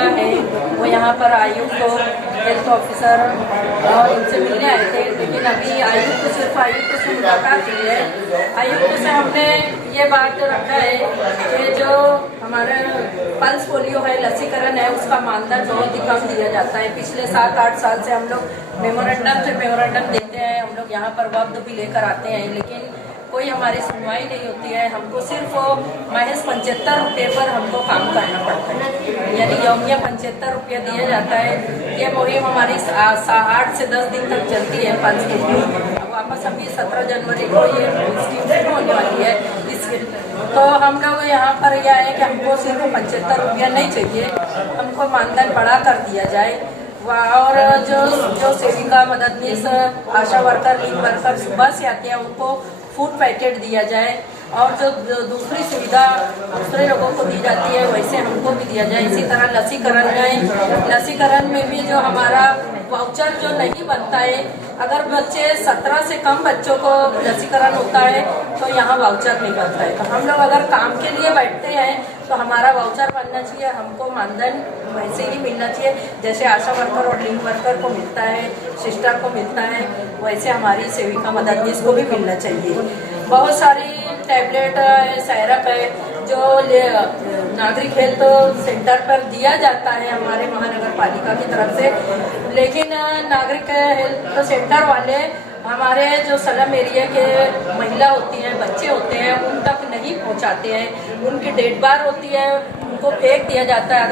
सेविका है वो यहाँ पर आयुक्त हेल्थ ऑफिसर और इनसे मिलने आए थे, लेकिन अभी सिर्फ आयुक्त से मुलाकात हुई है। आयुक्त से हमने ये बात रखा है कि जो हमारा पल्स पोलियो है, लसीकरण है, उसका मानदेय बहुत ही कम दिया जाता है। पिछले 7-8 साल से हम लोग मेमोरेंडम देते हैं, हम लोग यहाँ पर वक्त भी लेकर आते हैं, लेकिन कोई हमारी सुनवाई नहीं होती है। हमको सिर्फ महज 75 रुपये पर हमको काम करना पड़ता है, यानी यौमिया 75 रुपया दिया जाता है। ये मुहिम हमारी 8 से 10 दिन तक चलती है पल्स के लिए। अब वापस अभी 17 जनवरी को ये स्कीम शुरू होने वाली है इसके, तो हम लोग यहाँ पर यह है कि हमको सिर्फ 75 रुपया नहीं चाहिए, हमको मानदेय बढ़ा कर दिया जाए। और जो सेविका, मददनीश, आशा वर्कर, लीग वर्कर सुबह से आते हैं उनको फूड पैकेट दिया जाए, और जो दूसरी सुविधा दूसरे लोगों को दी जाती है वैसे हमको भी दिया जाए। इसी तरह लसीकरण में भी जो हमारा वाउचर जो नहीं बनता है, अगर बच्चे 17 से कम बच्चों को लसीकरण होता है तो यहाँ वाउचर नहीं बनता है। तो हम लोग अगर काम के लिए बैठते हैं तो हमारा वाउचर बनना चाहिए, हमको मानदेय वैसे ही मिलना चाहिए जैसे आशा वर्कर और लिंक वर्कर को मिलता है, सिस्टर को मिलता है, वैसे हमारी सेविका मददनीश को भी मिलना चाहिए। बहुत सारी टैबलेट है, सायरप है जो नागरिक हेल्थ सेंटर पर दिया जाता है हमारे महानगर पालिका की तरफ से, लेकिन नागरिक हेल्थ सेंटर वाले हमारे जो स्लम एरिया के महिला होती हैं, बच्चे होते हैं, उन तक नहीं पहुंचाते हैं। उनकी डेट बार होती है, उनको फेंक दिया जाता है।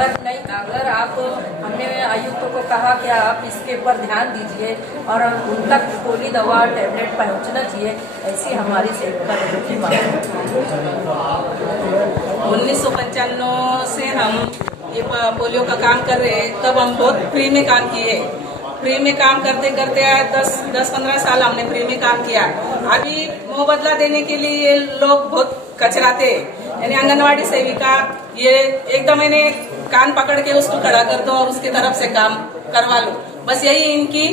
अगर आप हमने आयुक्त को कहा कि आप इसके ऊपर ध्यान दीजिए और उन तक गोली दवा टैबलेट पहुंचना चाहिए, ऐसी हमारी सेविका की बात है। 1995 से हम ये पोलियो का काम कर रहे हैं, तब हम बहुत फ्री में काम किए। फ्री में काम करते करते 10-15 साल हमने फ्री में काम किया। अभी मुबदला देने के लिए ये लोग बहुत कचराते, यानी आंगनवाड़ी सेविका ये एकदम मैंने कान पकड़ के उसको खड़ा कर दो और उसकी तरफ से काम करवा लो, बस यही इनकी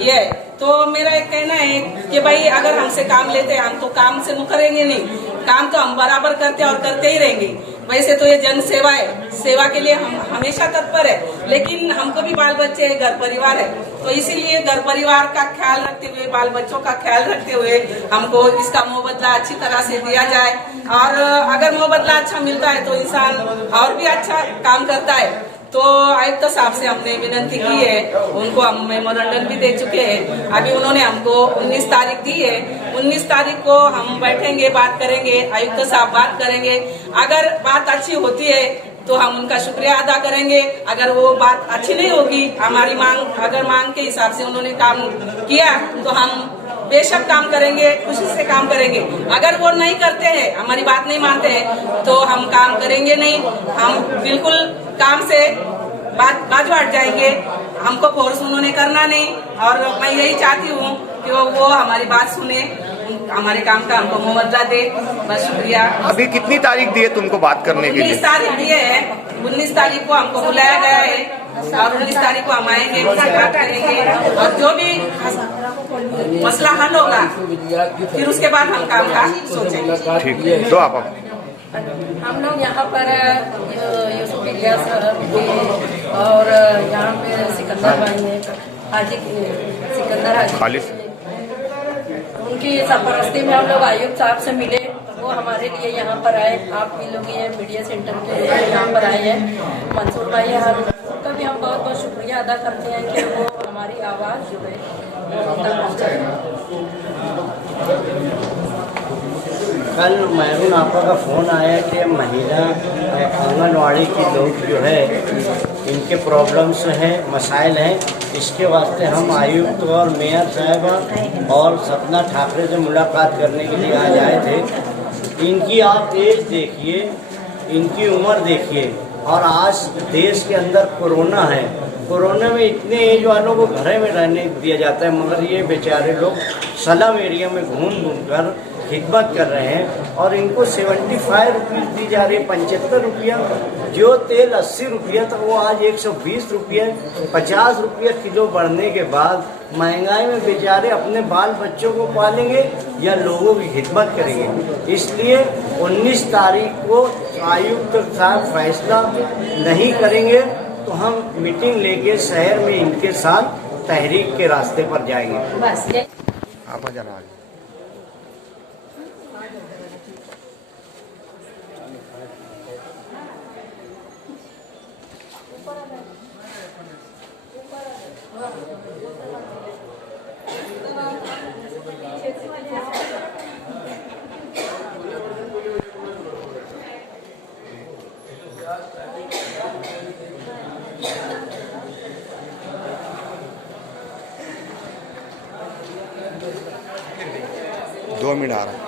ये है। तो मेरा एक कहना है कि भाई अगर हमसे काम लेते हैं, हम तो काम से मुकरेंगे नहीं, काम तो हम बराबर करते और करते ही रहेंगे। वैसे तो ये जन सेवा है, सेवा के लिए हम हमेशा तत्पर है, लेकिन हमको भी बाल बच्चे है, घर परिवार है, तो इसीलिए घर परिवार का ख्याल रखते हुए, बाल बच्चों का ख्याल रखते हुए हमको इसका मुबदला अच्छी तरह से दिया जाए। और अगर मुबदला अच्छा मिलता है तो इंसान और भी अच्छा काम करता है। तो आयुक्त साहब से हमने विनती की है, उनको हम मेमोरेंडम भी दे चुके हैं। अभी उन्होंने हमको 19 तारीख दी है, 19 तारीख को हम बैठेंगे, बात करेंगे, आयुक्त साहब बात करेंगे। अगर बात अच्छी होती है तो हम उनका शुक्रिया अदा करेंगे, अगर वो बात अच्छी नहीं होगी, हमारी मांग के हिसाब से उन्होंने काम किया तो हम बेशक काम करेंगे, खुशी से काम करेंगे। अगर वो नहीं करते हैं, हमारी बात नहीं मानते हैं, तो हम काम करेंगे नहीं, हम बिल्कुल काम से बाजू हट जाएंगे। हमको फोर्स उन्होंने करना नहीं, और मैं यही चाहती हूँ कि वो हमारी बात सुने, हमारे काम का हमको मुआवजा दे। बस शुक्रिया। अभी कितनी तारीख दी है तुमको बात करने के लिए? 19 तारीख दिए है, 19 तारीख को हमको बुलाया गया है और 19 तारीख को हम आएंगे, उसकी बात करेंगे और जो भी मसला हल होगा फिर उसके बाद हम काम का सोचेंगे। ठीक है, तो आप हम लोग यहाँ पर यूसुफ इलियास और यहाँ पे सिकंदर भाई ने सिकंदर हाजी, उनकी सरपरस्ती में हम लोग आयुक्त साहब से मिले। वो हमारे लिए यहाँ पर आए, आप भी लोग ये मीडिया सेंटर के यहाँ पर आए हैं। मंसूर भाई उनका भी हम बहुत बहुत शुक्रिया अदा करते हैं कि वो हमारी आवाज़ जो है तक पहुँचाए। कल मैरून आपा का फ़ोन आया कि महिला आंगनवाड़ी के लोग जो है इनके प्रॉब्लम्स हैं, मसाइल हैं, इसके वास्ते हम आयुक्त और मेयर साहब और सपना ठाकरे से मुलाकात करने के लिए आज आए थे। इनकी आप एज देखिए, इनकी उम्र देखिए, और आज देश के अंदर कोरोना है, कोरोना में इतने एज वालों को घर में रहने दिया जाता है, मगर ये बेचारे लोग स्लम एरिया में घूम घूम कर खिदमत कर रहे हैं और इनको 75 रुपीज़ दी जा रही है, 75 रुपया। जो तेल 80 रुपया था वो आज 120 रुपये, 50 रुपया किलो बढ़ने के बाद महंगाई में बेचारे अपने बाल बच्चों को पालेंगे या लोगों की खिदमत करेंगे। इसलिए 19 तारीख को आयुक्त साहब फैसला नहीं करेंगे तो हम मीटिंग लेके शहर में इनके साथ तहरीक के रास्ते पर जाएंगे। बस आप आ जाना आगे। दो मिनट आ रहा है।